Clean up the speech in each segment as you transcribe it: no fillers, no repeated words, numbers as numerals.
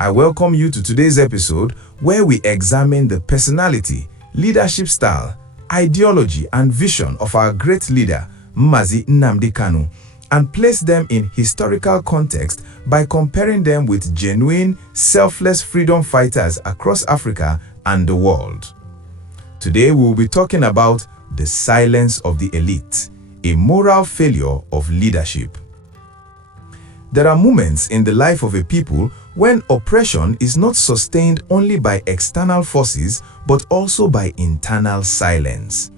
I welcome you to today's episode where we examine the personality, leadership style, ideology and vision of our great leader, Mazi Nnamdi Kanu, and place them in historical context by comparing them with genuine, selfless freedom fighters across Africa and the world. Today we will be talking about the silence of the elite, a moral failure of leadership. There are moments in the life of a people when oppression is not sustained only by external forces but also by internal silence.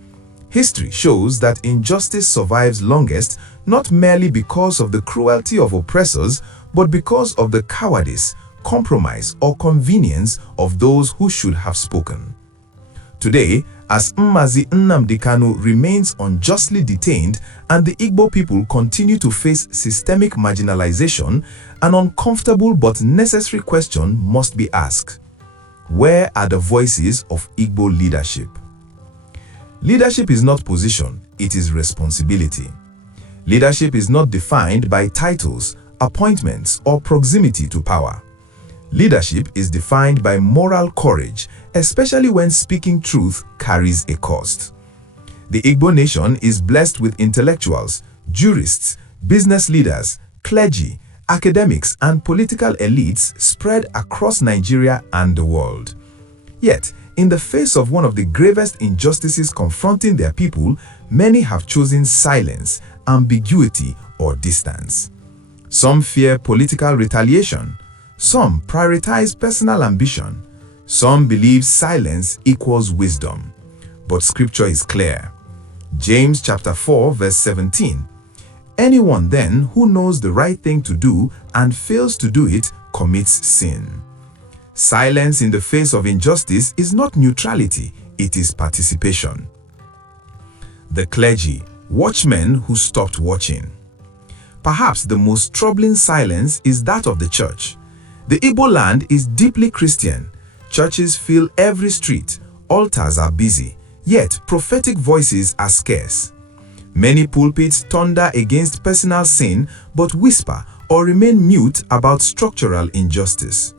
History shows that injustice survives longest not merely because of the cruelty of oppressors but because of the cowardice, compromise or convenience of those who should have spoken. Today, as Mazi Nnamdi Kanu remains unjustly detained and the Igbo people continue to face systemic marginalization, an uncomfortable but necessary question must be asked. Where are the voices of Igbo leadership? Leadership is not position, it is responsibility. Leadership is not defined by titles, appointments, or proximity to power. Leadership is defined by moral courage, especially when speaking truth carries a cost. The Igbo nation is blessed with intellectuals, jurists, business leaders, clergy, academics, and political elites spread across Nigeria and the world. Yet, in the face of one of the gravest injustices confronting their people, many have chosen silence, ambiguity, or distance. Some fear political retaliation. Some prioritize personal ambition. Some believe silence equals wisdom. But scripture is clear. James chapter 4 verse 17. Anyone then who knows the right thing to do and fails to do it commits sin. Silence in the face of injustice is not neutrality, it is participation. The clergy, watchmen who stopped watching. Perhaps the most troubling silence is that of the church. The Igbo land is deeply Christian. Churches fill every street, altars are busy, yet prophetic voices are scarce. Many pulpits thunder against personal sin but whisper or remain mute about structural injustice.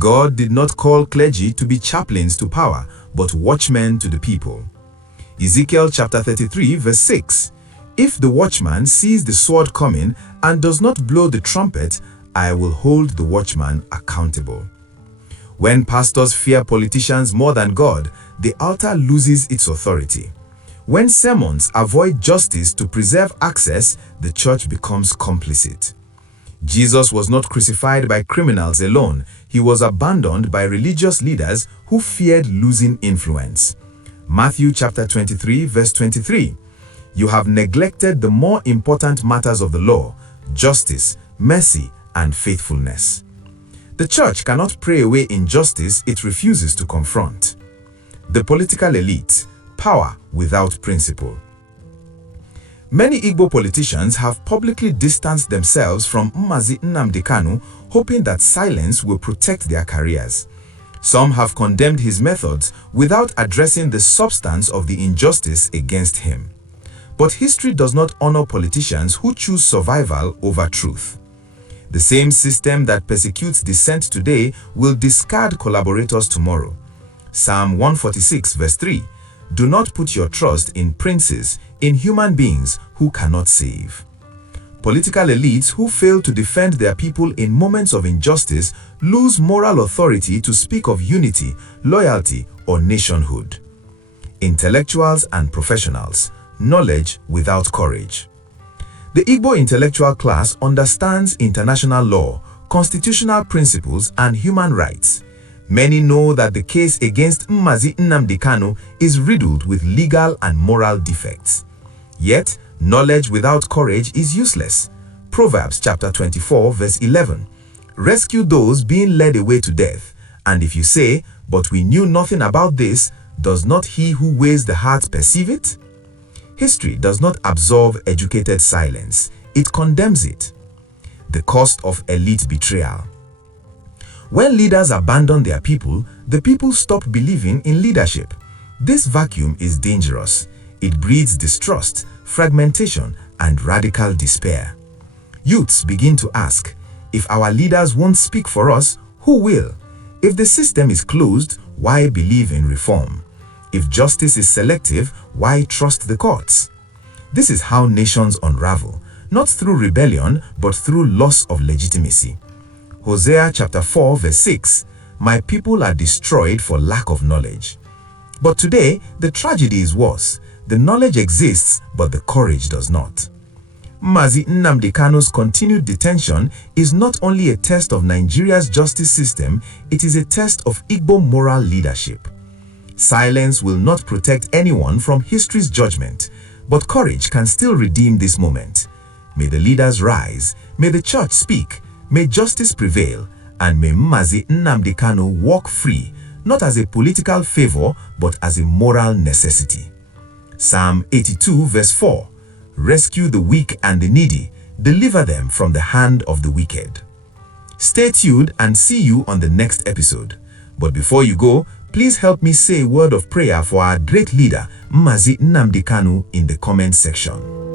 God did not call clergy to be chaplains to power, but watchmen to the people. Ezekiel chapter 33 verse 6. If the watchman sees the sword coming and does not blow the trumpet, I will hold the watchman accountable. When pastors fear politicians more than God, the altar loses its authority. When sermons avoid justice to preserve access, the church becomes complicit. Jesus was not crucified by criminals alone. He was abandoned by religious leaders who feared losing influence. Matthew chapter 23 verse 23. You have neglected the more important matters of the law, justice, mercy, and faithfulness. The church cannot pray away injustice it refuses to confront. The political elite, power without principle. Many Igbo politicians have publicly distanced themselves from Mazi Nnamdi Kanu, hoping that silence will protect their careers. Some have condemned his methods without addressing the substance of the injustice against him. But history does not honor politicians who choose survival over truth. The same system that persecutes dissent today will discard collaborators tomorrow. Psalm 146 verse 3. Do not put your trust in princes, in human beings who cannot save. Political elites who fail to defend their people in moments of injustice lose moral authority to speak of unity, loyalty, or nationhood. Intellectuals and professionals, knowledge without courage. The Igbo intellectual class understands international law, constitutional principles, and human rights. Many know that the case against Mazi Nnamdi Kanu is riddled with legal and moral defects. Yet, knowledge without courage is useless. Proverbs chapter 24 verse 11. Rescue those being led away to death. And if you say, but we knew nothing about this, does not he who weighs the heart perceive it? History does not absolve educated silence, it condemns it. The cost of elite betrayal. When leaders abandon their people, the people stop believing in leadership. This vacuum is dangerous. It breeds distrust, fragmentation, and radical despair. Youths begin to ask, if our leaders won't speak for us, Who will? If the system is closed, why believe in reform? If justice is selective, why trust the courts? This is how nations unravel, not through rebellion, but through loss of legitimacy. Hosea chapter 4 verse 6, "My people are destroyed for lack of knowledge." But today, the tragedy is worse. The knowledge exists, but the courage does not. Mazi Nnamdi Kanu's continued detention is not only a test of Nigeria's justice system, it is a test of Igbo moral leadership. Silence will not protect anyone from history's judgment, but courage can still redeem this moment. May the leaders rise, may the church speak, may justice prevail, and may Mazi Nnamdi Kanu walk free, not as a political favor, but as a moral necessity. Psalm 82 verse 4, "Rescue the weak and the needy, deliver them from the hand of the wicked." Stay tuned and see you on the next episode. But before you go, please help me say a word of prayer for our great leader, Mazi Nnamdi Kanu, in the comment section.